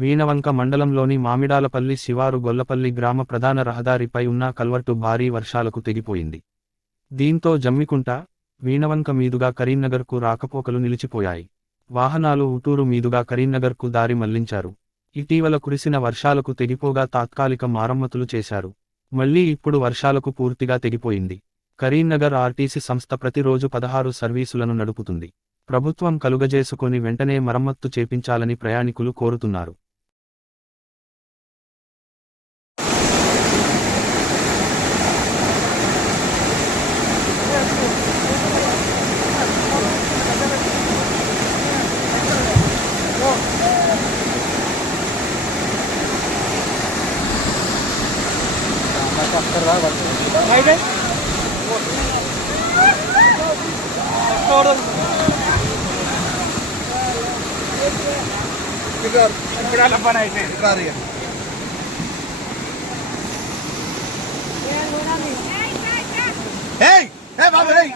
వీణవంక మండలంలోని మామిడాలపల్లి శివారు గొల్లపల్లి గ్రామ ప్రధాన రహదారిపై ఉన్న కల్వర్టు భారీ వర్షాలకు తెగిపోయింది. దీంతో జమ్మికుంట, వీణవంక మీదుగా కరీంనగర్కు రాకపోకలు నిలిచిపోయాయి. వాహనాలు ఊటూరు మీదుగా కరీంనగర్కు దారి మళ్లించారు. ఇటీవల కురిసిన వర్షాలకు తెగిపోగా తాత్కాలిక మరమ్మతులు చేశారు. మళ్లీ ఇప్పుడు వర్షాలకు పూర్తిగా తెగిపోయింది. కరీంనగర్ ఆర్టీసీ సంస్థ ప్రతిరోజు 16 సర్వీసులను నడుపుతుంది. ప్రభుత్వం కలుగజేసుకొని వెంటనే మరమ్మత్తు చేపించాలని ప్రయాణికులు కోరుతున్నారు. Hey! Hey, Baba, hey!